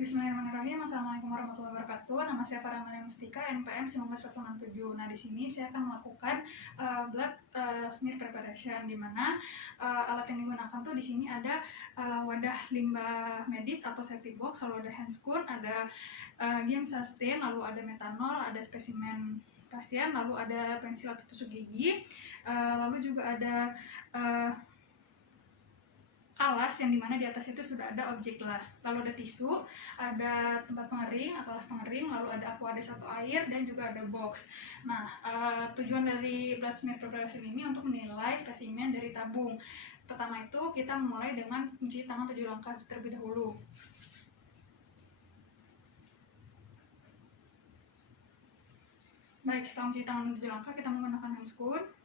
Bismillahirrahmanirrahim. Assalamualaikum warahmatullahi wabarakatuh. Nama saya Farah Maria Mustika, NPM 19067. Nah, di sini saya akan melakukan blood smear preparation, di mana alat yang digunakan tuh di sini ada wadah limbah medis atau safety box, lalu ada hand scoop, ada game sustain, lalu ada metanol, ada spesimen pasien, lalu ada pensil atau tusuk gigi, lalu juga ada alas yang dimana di atas itu sudah ada objek gelas, lalu ada tisu, ada tempat pengering atau alas pengering, lalu ada aquades atau air, dan juga ada box. Nah, tujuan dari blood smear preparation ini untuk menilai spesimen dari tabung. Pertama itu kita mulai dengan mencuci tangan 7 langkah terlebih dahulu. Baik, setelah mencuci tangan 7 langkah, kita menggunakan hand scoop.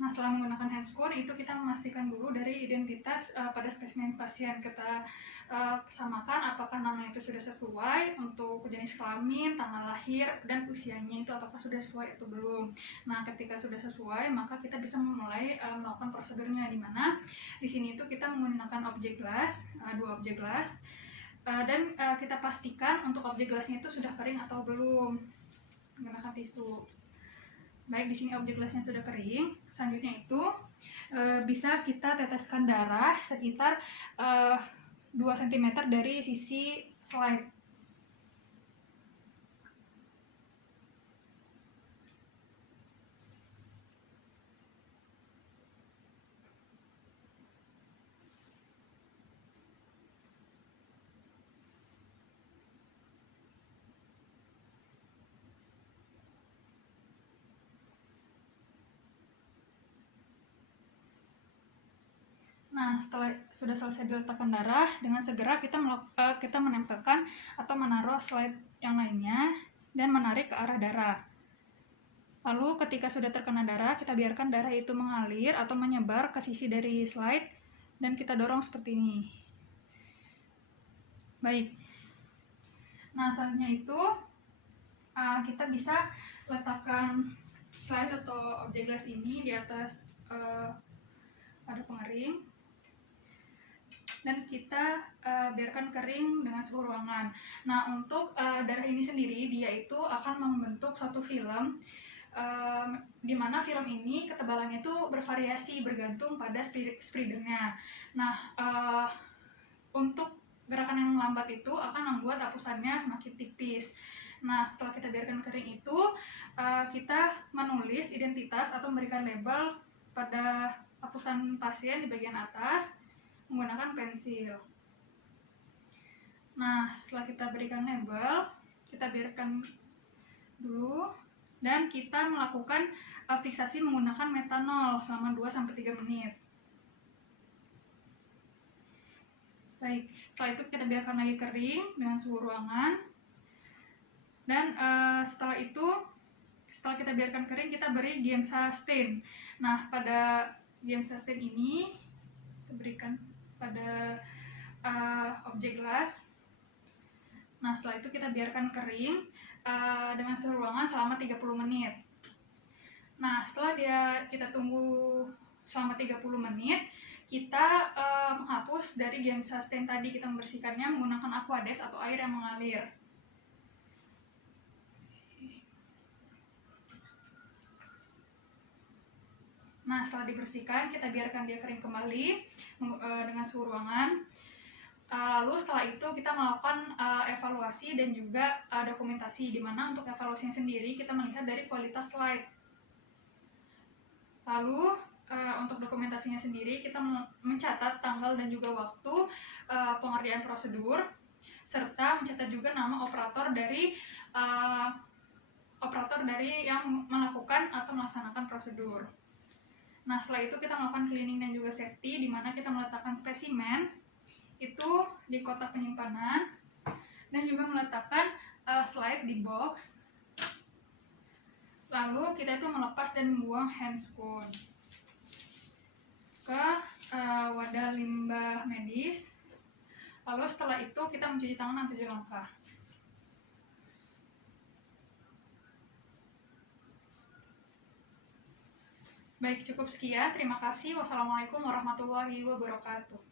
Nah, setelah menggunakan hand scoop itu kita memastikan dulu dari identitas pada spesimen pasien. Kita samakan apakah namanya itu sudah sesuai untuk jenis kelamin, tanggal lahir, dan usianya itu apakah sudah sesuai atau belum. Nah, ketika sudah sesuai, maka kita bisa mulai melakukan prosedurnya, di mana di sini itu kita menggunakan objek gelas, 2 objek gelas, dan kita pastikan untuk objek gelasnya itu sudah kering atau belum menggunakan tisu. Baik, di sini objek gelasnya sudah kering. Selanjutnya itu bisa kita teteskan darah sekitar 2 cm dari sisi slide. Nah, setelah sudah selesai diletakkan darah, dengan segera kita menempelkan atau menaruh slide yang lainnya dan menarik ke arah darah. Lalu ketika sudah terkena darah, kita biarkan darah itu mengalir atau menyebar ke sisi dari slide dan kita dorong seperti ini. Baik. Nah, selanjutnya itu kita bisa letakkan slide atau objek gelas ini di atas wadah pengering dan kita biarkan kering dengan suhu ruangan. Nah, untuk darah ini sendiri, dia itu akan membentuk suatu film, di mana film ini ketebalannya itu bervariasi bergantung pada spreadernya. Nah, untuk gerakan yang lambat itu akan membuat hapusannya semakin tipis. Nah, setelah kita biarkan kering itu, kita menulis identitas atau memberikan label pada hapusan pasien di bagian atas menggunakan pensil. Nah, setelah kita berikan label, kita biarkan dulu dan kita melakukan fiksasi menggunakan metanol selama 2-3 menit. Baik, setelah itu kita biarkan lagi kering dengan suhu ruangan. Dan setelah kita biarkan kering, kita beri game sustain. Nah, pada game sustain ini kita berikan pada objek gelas. Nah, setelah itu kita biarkan kering dengan suhu ruangan selama 30 menit. Nah, setelah kita tunggu selama 30 menit, kita menghapus dari game sustain tadi. Kita membersihkannya menggunakan aquades atau air yang mengalir. Nah, setelah dibersihkan, kita biarkan dia kering kembali dengan suhu ruangan. Lalu setelah itu kita melakukan evaluasi dan juga dokumentasi, di mana untuk evaluasinya sendiri kita melihat dari kualitas slide. Lalu untuk dokumentasinya sendiri kita mencatat tanggal dan juga waktu pengerjaan prosedur, serta mencatat juga nama operator dari yang melakukan atau melaksanakan prosedur. Nah, setelah itu kita melakukan cleaning dan juga safety, di mana kita meletakkan spesimen itu di kotak penyimpanan, dan juga meletakkan slide di box. Lalu kita itu melepas dan membuang handscoon ke wadah limbah medis. Lalu setelah itu kita mencuci tangan dengan 7 langkah. Baik, cukup sekian. Terima kasih. Wassalamualaikum warahmatullahi wabarakatuh.